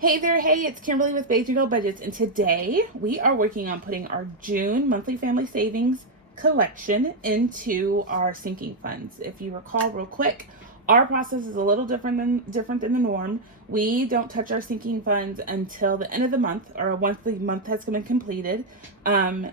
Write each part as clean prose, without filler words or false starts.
Hey there, hey, it's Kimberly with Bajan Budgets, and today we are working on putting our June monthly family savings collection into our sinking funds. If you recall, real quick, our process is a little different than the norm. We don't touch our sinking funds until the end of the month, or once the month has been completed,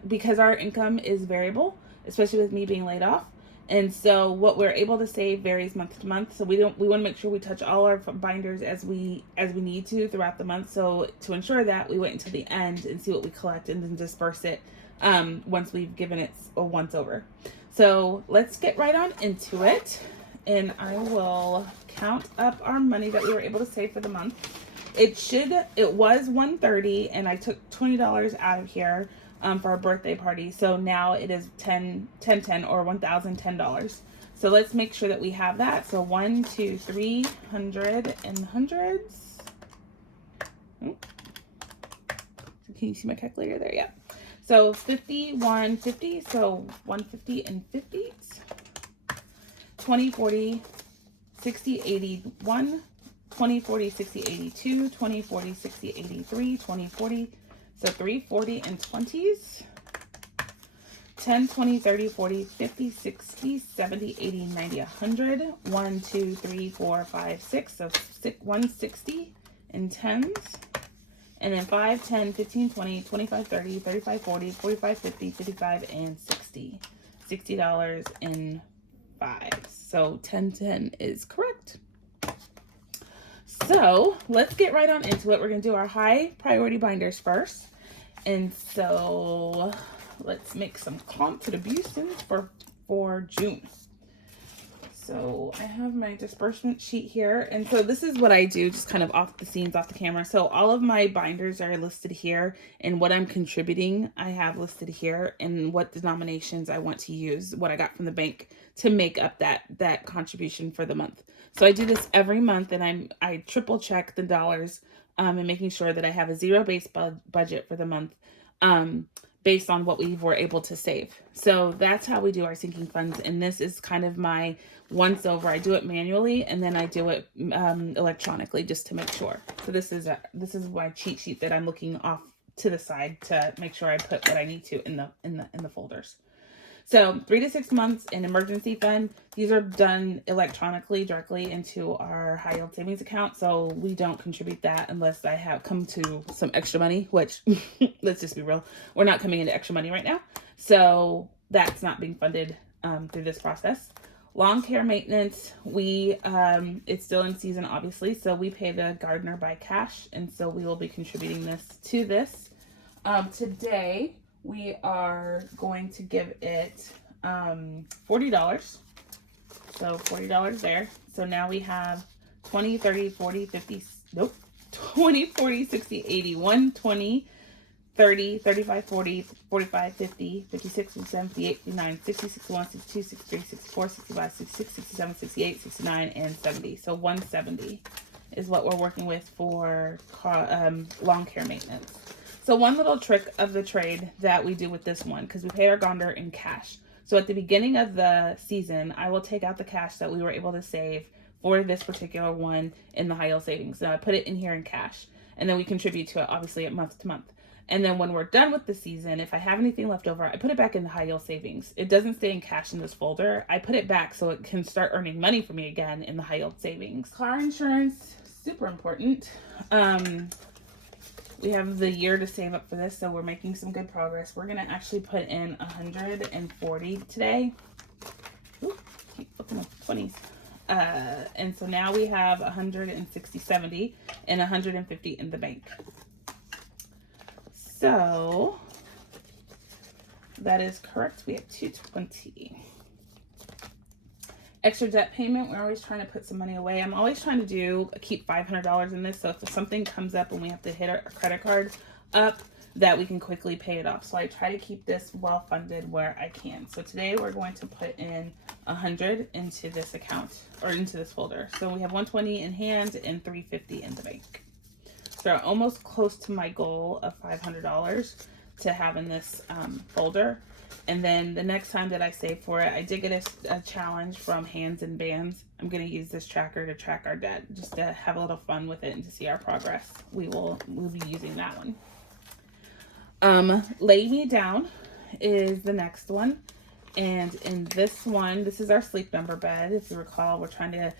because our income is variable, especially with me being laid off. And so what we're able to save varies month to month. So we want to make sure we touch all our binders as we need to throughout the month. So to ensure that, we wait until the end and see what we collect and then disperse it once we've given it a once over. So let's get right on into it, and I will count up our money that we were able to save for the month. It was $130, and I took $20 out of here for a birthday party. So now it is $10 or $1,010. So let's make sure that we have that. So 1, 2, 3, 100 and hundreds. Can you see my calculator there? Yeah. So 50, 150. So 150 and 50s. 20, 40, 60, 81. 20, 40, 60, 82. 20, 40, 60, 83. 20, 40. So 340 and 20s, 10, 20, 30, 40, 50, 60, 70, 80, 90, 100, 1, 2, 3, 4, 5, 6, so 160 in 10s, and then 5, 10, 15, 20, 25, 30, 35, 40, 45, 50, 55, and 60, $60 in 5s. So 1010 is correct. So let's get right on into it. We're going to do our high priority binders first. And so let's make some contributions for June. So I have my disbursement sheet here. And so this is what I do, just kind of off the scenes, off the camera. So all of my binders are listed here, and what I'm contributing I have listed here, and what denominations I want to use, what I got from the bank to make up that contribution for the month. So I do this every month, and I triple check the dollars and making sure that I have a zero-based budget for the month based on what we were able to save. So that's how we do our sinking funds, and this is kind of my once over. I do it manually, and then I do it electronically just to make sure. So this is my cheat sheet that I'm looking off to the side to make sure I put what I need to in the folders. So 3 to 6 months in emergency fund. These are done electronically directly into our high yield savings account. So we don't contribute that unless I have come to some extra money, which let's just be real, we're not coming into extra money right now. So that's not being funded through this process. Lawn care maintenance, it's still in season, obviously. So we pay the gardener by cash. And so we will be contributing this to this. Today, we are going to give it $40. So $40 there. So now we have 20, 30, 40, 50, nope, 20, 40, 60, 80, 120, 30, 35, 40, 45, 50, 56, 57, 58, 59, 60, 61, 62, 63, 64, 65, 66, 67, 68, 69, and 70. So 170 is what we're working with for lawn care maintenance. So one little trick of the trade that we do with this one, because we paid our gardener in cash. So at the beginning of the season, I will take out the cash that we were able to save for this particular one in the high yield savings. So I put it in here in cash, and then we contribute to it obviously at month to month. And then when we're done with the season, if I have anything left over, I put it back in the high yield savings. It doesn't stay in cash in this folder. I put it back so it can start earning money for me again in the high yield savings. Car insurance, super important. We have the year to save up for this, so we're making some good progress. We're going to actually put in 140 today. Ooh, keep looking at the 20s. And so now we have 160, 70, and 150 in the bank. So that is correct. We have 220. Extra debt payment, we're always trying to put some money away. I'm always trying to keep $500 in this, so if something comes up and we have to hit our credit card up, that we can quickly pay it off. So I try to keep this well funded where I can. So today we're going to put in 100 into this account, or into this folder. So we have 120 in hand and 350 in the bank. So almost close to my goal of $500. to have in this folder. And then the next time that I save for it, I did get a challenge from Hands and Bands. I'm going to use this tracker to track our debt, just to have a little fun with it and to see our progress. We'll be using that one. Lay Me Down is the next one. And in this one, this is our Sleep Number bed. If you recall, we're trying to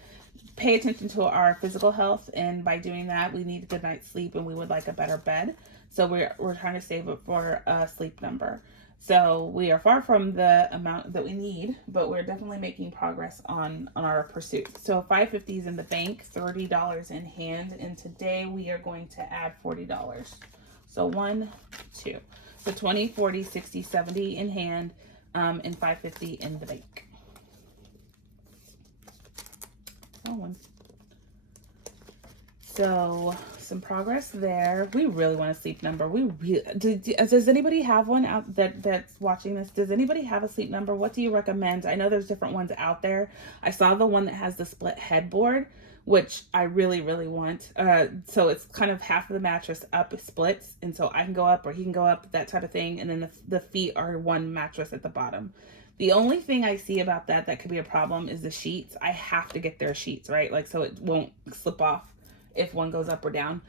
pay attention to our physical health, and by doing that, we need a good night's sleep, and we would like a better bed. So we're trying to save it for a Sleep Number. So we are far from the amount that we need, but we're definitely making progress on our pursuit. So $5.50 is in the bank, $30 in hand, and today we are going to add $40. So 1, 2. So 20, 40, 60, 70 in hand, and $5.50 in the bank. So some progress there. We really want a Sleep Number. Does anybody have one out that's watching this? Does anybody have a Sleep Number? What do you recommend? I know there's different ones out there. I saw the one that has the split headboard, which I really, really want. So it's kind of half of the mattress up splits, and so I can go up or he can go up, that type of thing. And then the feet are one mattress at the bottom. The only thing I see about that could be a problem is the sheets. I have to get their sheets, right? Like, so it won't slip off if one goes up or down.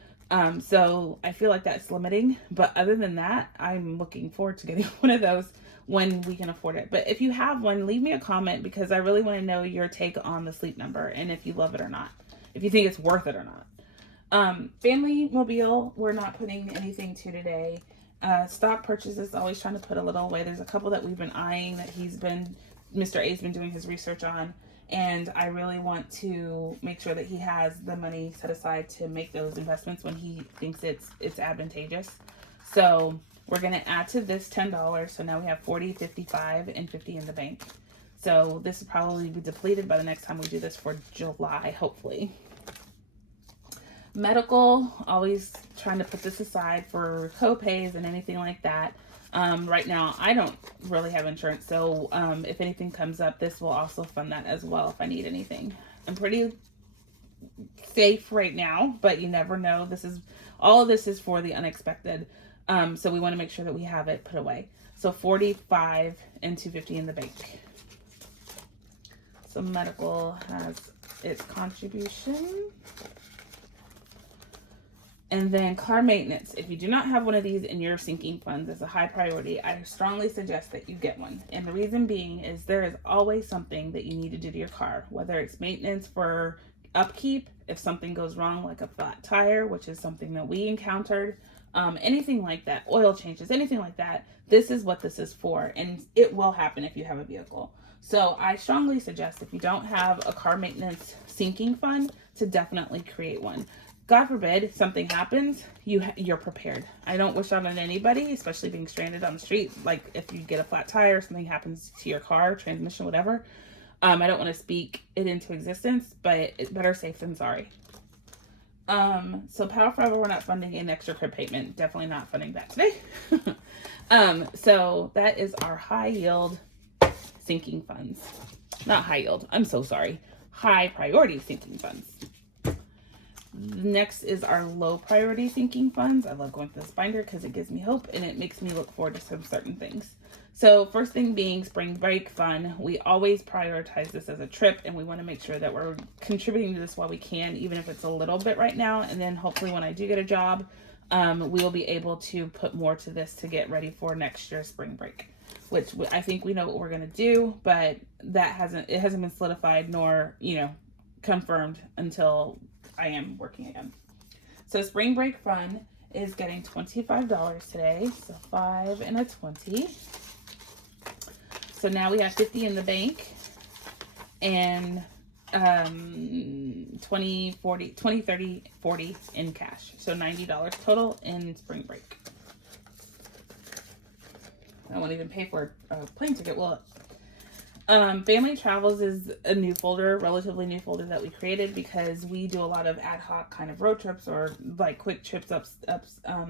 So I feel like that's limiting. But other than that, I'm looking forward to getting one of those when we can afford it. But if you have one, leave me a comment, because I really want to know your take on the Sleep Number and if you love it or not, if you think it's worth it or not. Family Mobile, we're not putting anything to today. Stock purchases, always trying to put a little away. There's a couple that we've been eyeing that Mr. A's been doing his research on, and I really want to make sure that he has the money set aside to make those investments when he thinks it's advantageous. So we're going to add to this $10. So now we have 40, 55, and 50 in the bank. So this will probably be depleted by the next time we do this for July, hopefully. Medical, always trying to put this aside for co-pays and anything like that. Right now, I don't really have insurance, so if anything comes up, this will also fund that as well if I need anything. I'm pretty safe right now, but you never know. All of this is for the unexpected, so we want to make sure that we have it put away. So 45 and 250 in the bank. So medical has its contribution. And then car maintenance. If you do not have one of these in your sinking funds as a high priority, I strongly suggest that you get one. And the reason being is there is always something that you need to do to your car, whether it's maintenance for upkeep, if something goes wrong, like a flat tire, which is something that we encountered, anything like that, oil changes, anything like that. This is what this is for, and it will happen if you have a vehicle. So I strongly suggest, if you don't have a car maintenance sinking fund, to definitely create one. God forbid something happens, you're prepared. I don't wish that on anybody, especially being stranded on the street. Like if you get a flat tire, something happens to your car, transmission, whatever. I don't want to speak it into existence, but it's better safe than sorry. So Power Forever, we're not funding an extra crib payment. Definitely not funding that today. So that is our high yield sinking funds. Not high yield, I'm so sorry. High priority sinking funds. Next is our low priority sinking funds. I love going through this binder because it gives me hope and it makes me look forward to some certain things. So first thing being spring break fun. We always prioritize this as a trip, and we want to make sure that we're contributing to this while we can, even if it's a little bit right now. And then hopefully when I do get a job, we will be able to put more to this to get ready for next year's spring break, which I think we know what we're going to do, but it hasn't been solidified nor, confirmed until I am working again. So spring break fun is getting $25 today. So 5 and a 20. So now we have 50 in the bank and 20, 30, 40 in cash. So $90 total in spring break. I won't even pay for a plane ticket, will it? Family travels is a new folder, relatively new folder that we created because we do a lot of ad hoc kind of road trips or like quick trips up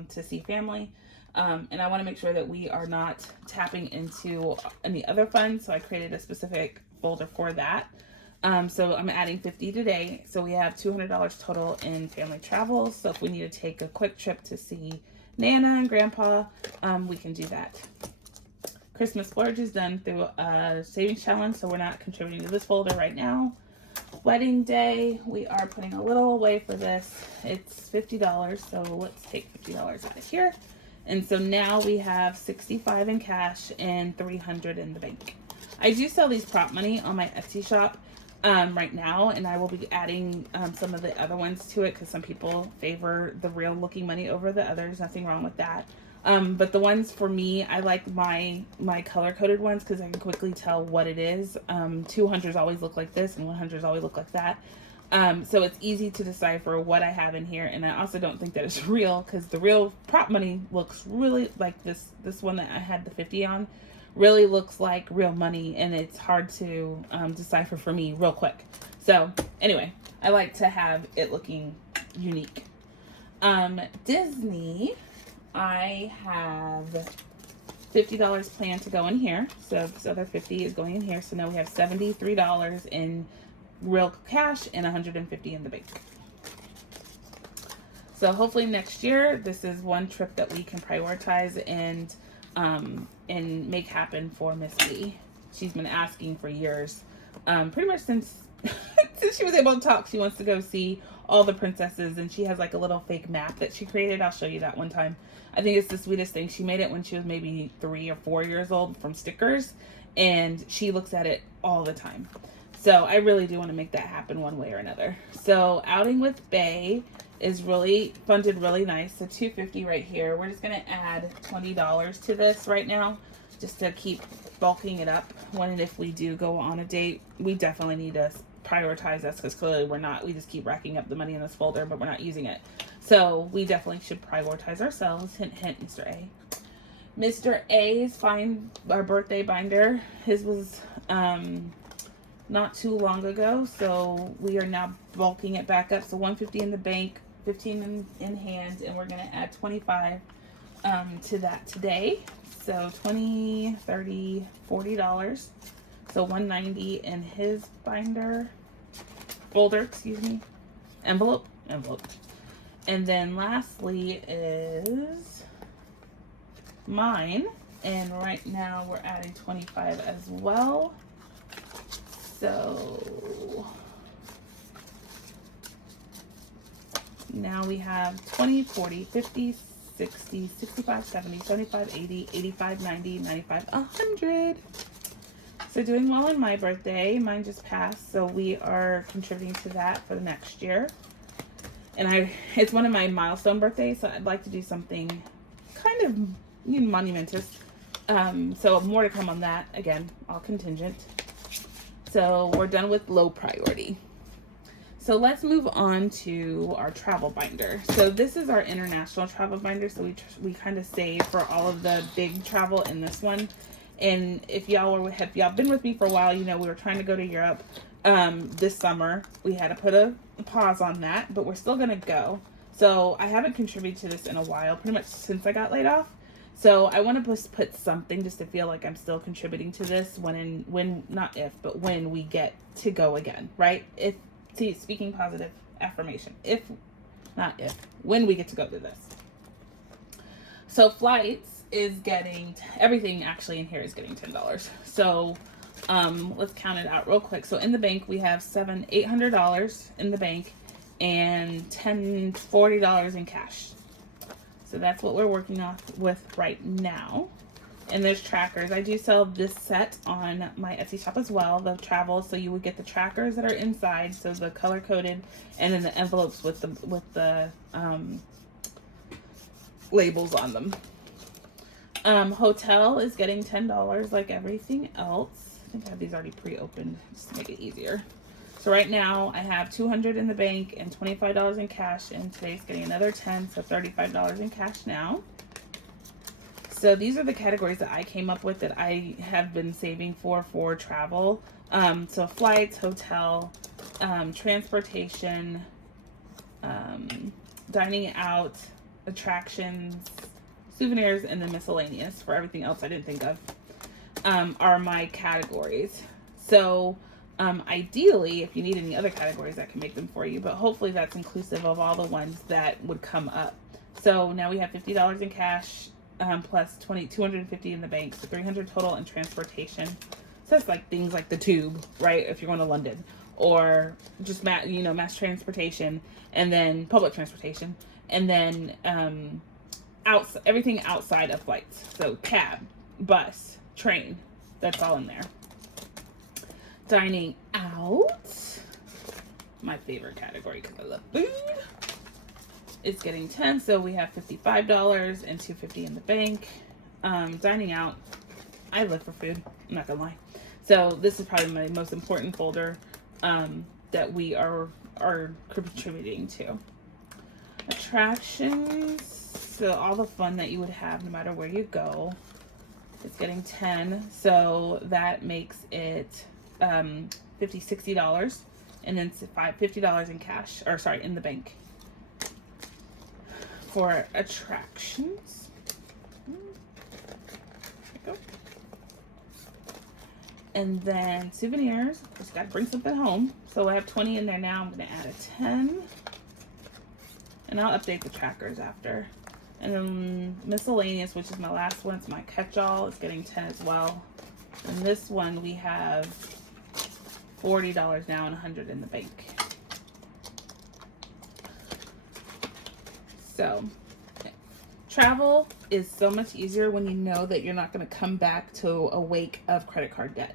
to see family. And I want to make sure that we are not tapping into any other funds. So I created a specific folder for that. So I'm adding 50 today. So we have $200 total in family travel. So if we need to take a quick trip to see Nana and Grandpa, we can do that. Christmas splurge is done through a savings challenge, so we're not contributing to this folder right now. Wedding day, we are putting a little away for this. It's $50, so let's take $50 out of here. And so now we have 65 in cash and 300 in the bank. I do sell these prop money on my Etsy shop right now, and I will be adding some of the other ones to it because some people favor the real looking money over the others. Nothing wrong with that. But the ones for me, I like my color coded ones because I can quickly tell what it is. 200s always look like this and 100s always look like that. So it's easy to decipher what I have in here. And I also don't think that it's real because the real prop money looks really like this one that I had the 50 on really looks like real money, and it's hard to decipher for me real quick. So anyway, I like to have it looking unique. Disney, I have $50 planned to go in here. So this other 50 is going in here. So now we have $73 in real cash and 150 in the bank. So hopefully next year, this is one trip that we can prioritize and make happen for Miss B. She's been asking for years, pretty much since since she was able to talk. She wants to go see all the princesses, and she has like a little fake map that she created. I'll show you that one time. I think it's the sweetest thing. She made it when she was maybe 3 or 4 years old from stickers, and she looks at it all the time. So I really do want to make that happen one way or another. So outing with Bay is really funded really nice. So $250 right here. We're just going to add $20 to this right now just to keep bulking it up. When and if we do go on a date, we definitely need to prioritize this because clearly we're not. We just keep racking up the money in this folder, but we're not using it. So we definitely should prioritize ourselves. Hint, hint, Mr. A. Mr. A's find our birthday binder. His was not too long ago, so we are now bulking it back up. So 150 in the bank, 15 in hand, and we're going to add 25 to that today. So 20, 30, $40. So 190 in his binder, folder, excuse me, envelope. And then lastly is mine, and right now we're adding 25 as well. So now we have 20, 40, 50, 60, 65, 70, 75, 80, 85, 90, 95, 100. So doing well on my birthday. Mine just passed, so we are contributing to that for the next year. And it's one of my milestone birthdays, so I'd like to do something kind of monumentous. So more to come on that. Again, all contingent. So we're done with low priority. So let's move on to our travel binder. So this is our international travel binder. So we kind of save for all of the big travel in this one. And if y'all have been with me for a while, you know we were trying to go to Europe this summer. We had to put a pause on that, but we're still gonna go. So I haven't contributed to this in a while, pretty much since I got laid off. So I want to put something just to feel like I'm still contributing to this when we get to go again, right? Speaking positive affirmation. When we get to go to this. So flights is getting, everything actually in here is getting $10. So let's count it out real quick. So in the bank we have $800 in the bank and $40 in cash. So that's what we're working off with right now. And there's trackers. I do sell this set on my Etsy shop as well, the travel. So you would get the trackers that are inside, so the color coded, and then the envelopes with the labels on them. Hotel is getting $10 like everything else. I think I have these already pre-opened just to make it easier. So right now I have $200 in the bank and $25 in cash, and today's getting another $10, so $35 in cash now. So these are the categories that I came up with that I have been saving for travel. So flights, hotel, transportation, dining out, attractions, souvenirs, and then miscellaneous. For everything else I didn't think of are my categories. So Ideally, if you need any other categories, I can make them for you, but hopefully that's inclusive of all the ones that would come up. So now we have $50 in cash, plus $250 in the bank, so $300 total in transportation. So that's like things like the tube, right? If you're going to London, or just mass transportation, and then public transportation, and then everything outside of flights. So cab, bus, train, that's all in there. Dining out, my favorite category because I love food. It's getting 10, so we have $55 and $250 in the bank. Dining out, I live for food, I'm not gonna lie. So this is probably my most important folder that we are contributing to. Attractions, so all the fun that you would have no matter where you go. It's getting 10, so that makes it $60, and then $50 in cash, or sorry, in the bank. For attractions, there we go. And then souvenirs, just gotta bring something home. So I have 20 in there now. I'm gonna add a 10, and I'll update the trackers after. And then miscellaneous, which is my last one, it's my catch-all, it's getting 10 as well. And this one we have $40 now and 100 in the bank. So travel is so much easier when you know that you're not going to come back to a wake of credit card debt.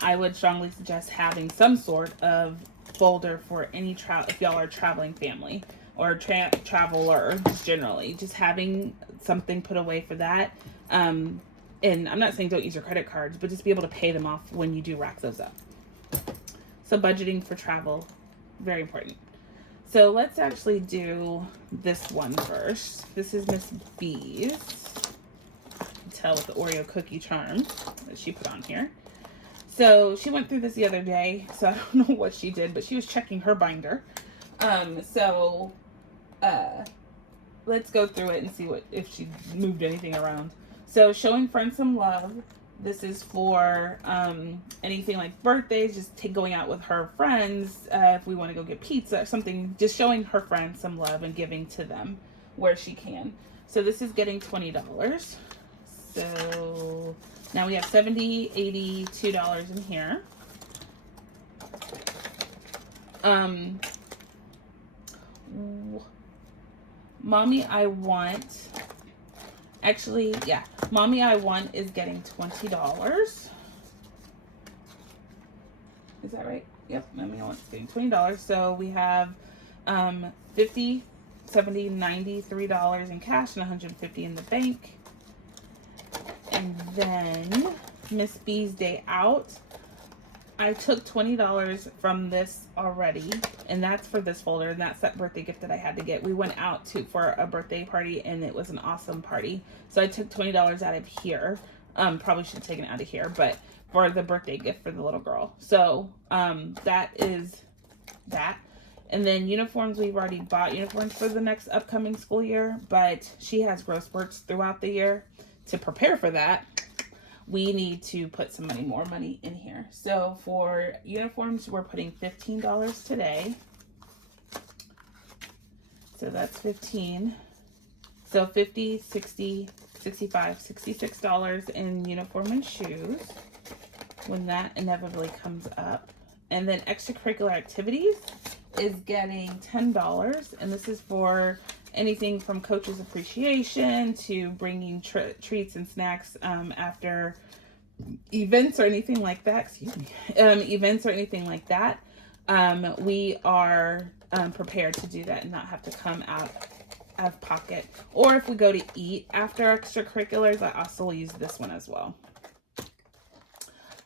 I would strongly suggest having some sort of folder for any travel, if y'all are a traveling family or traveler generally, just having something put away for that. And I'm not saying don't use your credit cards, but just be able to pay them off when you do rack those up. So budgeting for travel, very important. So let's actually do this one first. This is Miss B's. You can tell with the Oreo cookie charm that she put on here. So she went through this the other day, so I don't know what she did, but she was checking her binder. Let's go through it and see if she moved anything around. So showing friends some love. This is for anything like birthdays, just going out with her friends. If we want to go get pizza or something, just showing her friends some love and giving to them where she can. So this is getting $20. So now we have $70, $80, $2 in here. Mommy I Want, actually, yeah, Mommy I Want is getting $20. Is that right? Yep, Mommy I Want is getting $20. So we have $50, $70, $90, $3 in cash and $150 in the bank. And then Miss B's Day Out. I took $20 from this already, and that's for this folder, and that's that birthday gift that I had to get. We went out for a birthday party, and it was an awesome party. So I took $20 out of here. Probably should have taken it out of here, but for the birthday gift for the little girl. So that is that. And then uniforms, we've already bought uniforms for the next upcoming school year, but she has growth spurts throughout the year. To prepare for that, we need to put some more money in here. So for uniforms, we're putting $15 today. So that's 15. So $50, $60, $65, $66 in uniform and shoes when that inevitably comes up. And then extracurricular activities is getting $10. And this is for anything from coach's appreciation to bringing treats and snacks after events or anything like that. Excuse me. Events or anything like that. We are prepared to do that and not have to come out of pocket. Or if we go to eat after extracurriculars, I also use this one as well.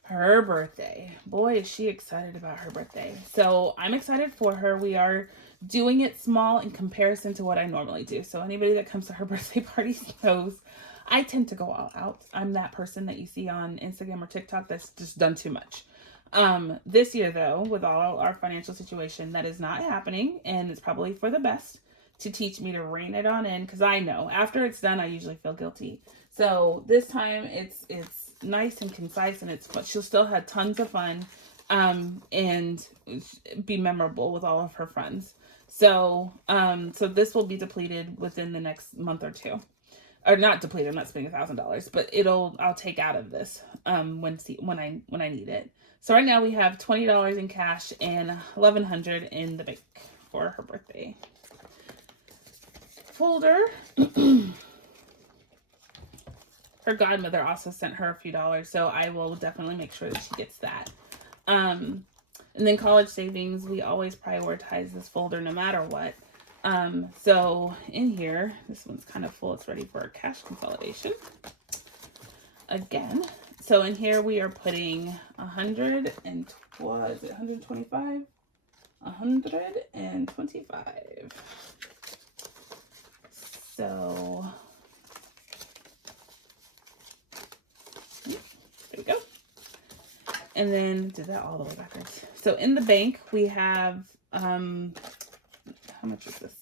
Her birthday. Boy, is she excited about her birthday. So I'm excited for her. We are doing it small in comparison to what I normally do. So anybody that comes to her birthday parties knows I tend to go all out. I'm that person that you see on Instagram or TikTok that's just done too much. This year though, with all our financial situation, that is not happening, and it's probably for the best to teach me to rein it on in, because I know after it's done, I usually feel guilty. So this time it's nice and concise, and she'll still have tons of fun. and be memorable with all of her friends. So, so this will be depleted within the next month or two. Or not depleted, I'm not spending $1,000, but I'll take out of this when I need it. So right now we have $20 in cash and $1,100 in the bank for her birthday. Folder. Her godmother also sent her a few dollars, so I will definitely make sure that she gets that. And then college savings, we always prioritize this folder no matter what. So in here, this one's kind of full. It's ready for a cash consolidation. Again, so in here we are putting 125? 125. So there we go. And then did that all the way backwards. So in the bank we have how much is this?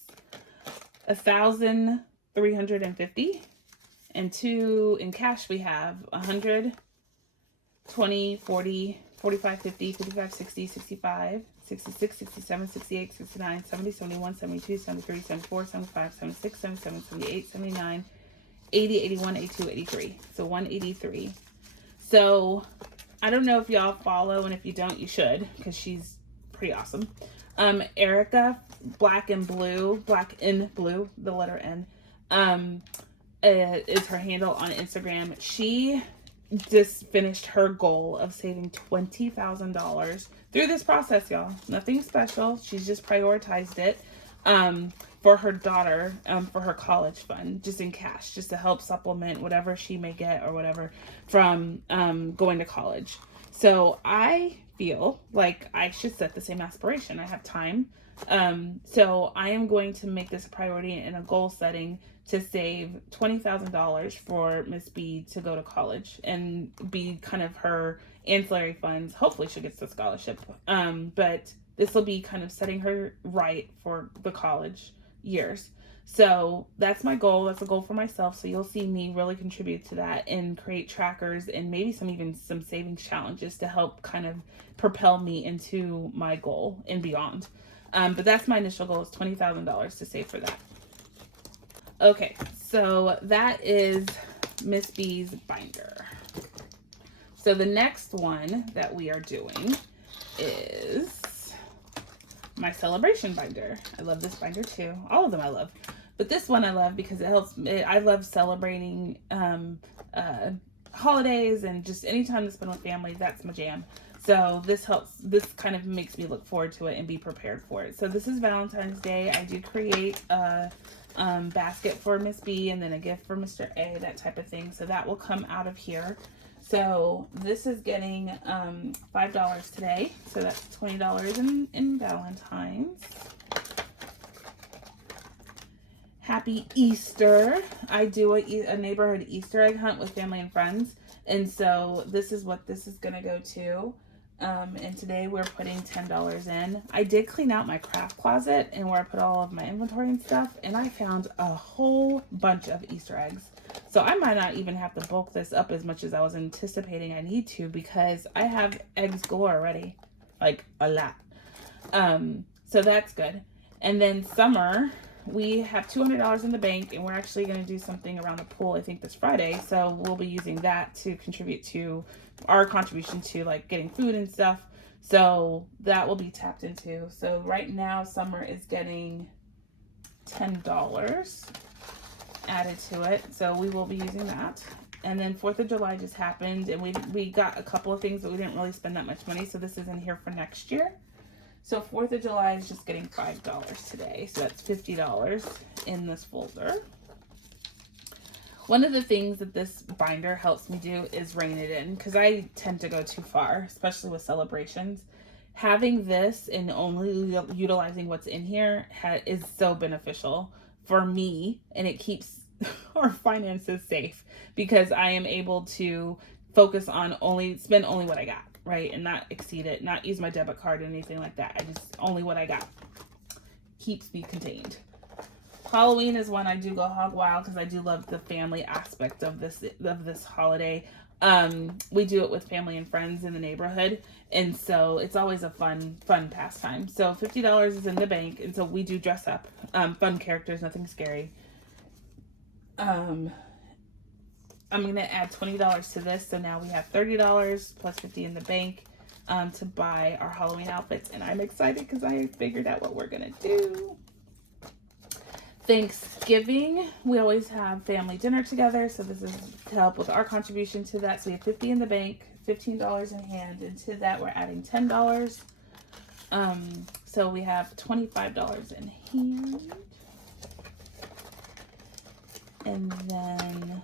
1,350, and in cash we have 100, 20, 40, 45, 50, 55, 60, 65, 66, 67, 68, 69, 70, 71, 72, 73, 74, 75, 76, 77, 78, 79, 80, 81, 82, 83. So 183. So I don't know if y'all follow, and if you don't, you should, because she's pretty awesome. Erica, black in blue, the letter N, is her handle on Instagram. She just finished her goal of saving $20,000 through this process, y'all. Nothing special. She's just prioritized it for her daughter, for her college fund, just in cash, just to help supplement whatever she may get or whatever from going to college. So I feel like I should set the same aspiration. I have time. So I am going to make this a priority and a goal setting to save $20,000 for Miss B to go to college and be kind of her ancillary funds. Hopefully she gets the scholarship. But this will be kind of setting her right for the college years. So that's my goal. That's a goal for myself. So you'll see me really contribute to that and create trackers and maybe some savings challenges to help kind of propel me into my goal and beyond. But that's my initial goal, is $20,000 to save for that. Okay, so that is Miss B's binder. So the next one that we are doing is my celebration binder. I love this binder too. All of them I love. But this one I love because it helps me. I love celebrating holidays and just any time to spend with family. That's my jam. So this kind of makes me look forward to it and be prepared for it. So this is Valentine's Day. I do create a basket for Miss B and then a gift for Mr. A, that type of thing. So that will come out of here. So this is getting $5 today. So that's $20 in Valentine's. Happy Easter. I do a neighborhood Easter egg hunt with family and friends. And so this is what this is going to go to. And today we're putting $10 in. I did clean out my craft closet and where I put all of my inventory and stuff. And I found a whole bunch of Easter eggs. So I might not even have to bulk this up as much as I was anticipating I need to, because I have eggs galore already. Like a lot. So that's good. And then summer, we have $200 in the bank, and we're actually going to do something around the pool, I think, this Friday. So we'll be using that to contribute to our contribution to like getting food and stuff. So that will be tapped into. So right now, summer is getting $10 added to it. So we will be using that. And then 4th of July just happened, and we got a couple of things, but we didn't really spend that much money. So this is in here for next year. So 4th of July is just getting $5 today. So that's $50 in this folder. One of the things that this binder helps me do is rein it in, because I tend to go too far, especially with celebrations. Having this and only utilizing what's in here is so beneficial for me, and it keeps our finances safe, because I am able to focus on spend only what I got. Right, and not exceed it, not use my debit card or anything like that. I just only what I got. Keeps me contained. Halloween is when I do go hog wild, because I do love the family aspect of this holiday. We do it with family and friends in the neighborhood. And so it's always a fun pastime. So $50 is in the bank. And so we do dress up. Fun characters, nothing scary. I'm going to add $20 to this. So now we have $30 plus $50 in the bank to buy our Halloween outfits. And I'm excited because I figured out what we're going to do. Thanksgiving, we always have family dinner together. So this is to help with our contribution to that. So we have $50 in the bank, $15 in hand. And to that, we're adding $10. So we have $25 in hand. And then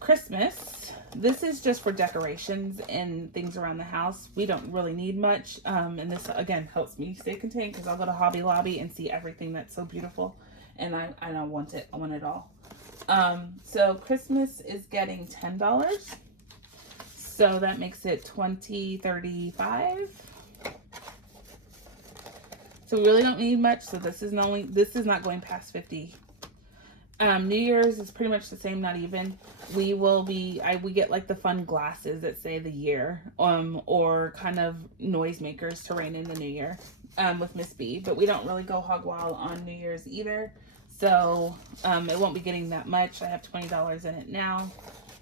Christmas, this is just for decorations and things around the house. We don't really need much. And this, again, helps me stay contained because I'll go to Hobby Lobby and see everything that's so beautiful. And I don't want it. I want it all. So Christmas is getting $10. So that makes it $20, $35. So we really don't need much. So this is not going past $50. New Year's is pretty much the same, not even. We get like the fun glasses that say the year, or kind of noisemakers to rein in the new year, with Miss B. But we don't really go hog wild on New Year's either. So, it won't be getting that much. I have $20 in it now.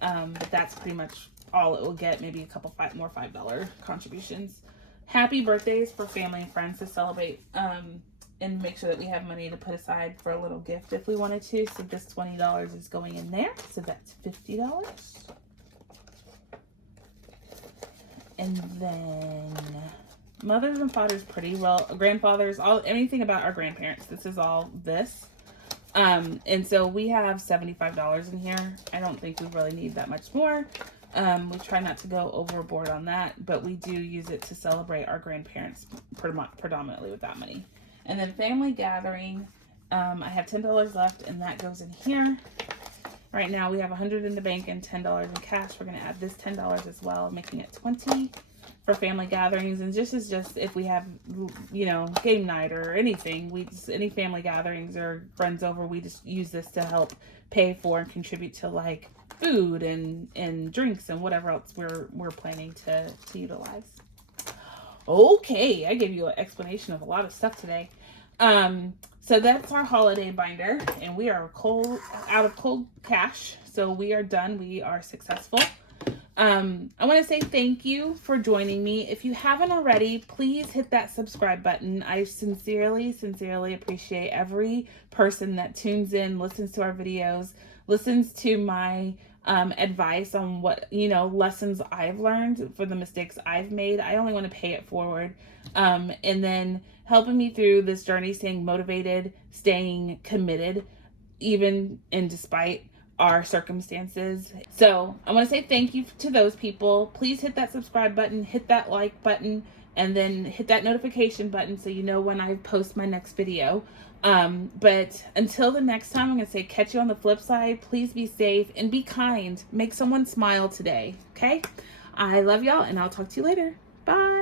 But that's pretty much all it will get. Maybe a couple more $5 contributions. Happy birthdays for family and friends to celebrate, and make sure that we have money to put aside for a little gift if we wanted to. So this $20 is going in there. So that's $50. And then mothers and fathers, pretty well, grandfathers, anything about our grandparents. This is all this. And so we have $75 in here. I don't think we really need that much more. We try not to go overboard on that, but we do use it to celebrate our grandparents predominantly with that money. And then family gathering, I have $10 left, and that goes in here. Right now we have $100 in the bank and $10 in cash. We're going to add this $10 as well, making it $20 for family gatherings. And this is just if we have, game night or anything, any family gatherings or friends over, we just use this to help pay for and contribute to like food and drinks and whatever else we're planning to utilize. Okay, I gave you an explanation of a lot of stuff today. So that's our holiday binder, and we are out of cold cash. So we are done. We are successful. I want to say thank you for joining me. If you haven't already, please hit that subscribe button. I sincerely appreciate every person that tunes in, listens to our videos, listens to my advice on what, lessons I've learned for the mistakes I've made. I only want to pay it forward. And then helping me through this journey, staying motivated, staying committed, even and despite our circumstances. So I want to say thank you to those people. Please hit that subscribe button, hit that like button, and then hit that notification button so you know when I post my next video. But until the next time, I'm going to say catch you on the flip side. Please be safe and be kind. Make someone smile today. Okay? I love y'all, and I'll talk to you later. Bye.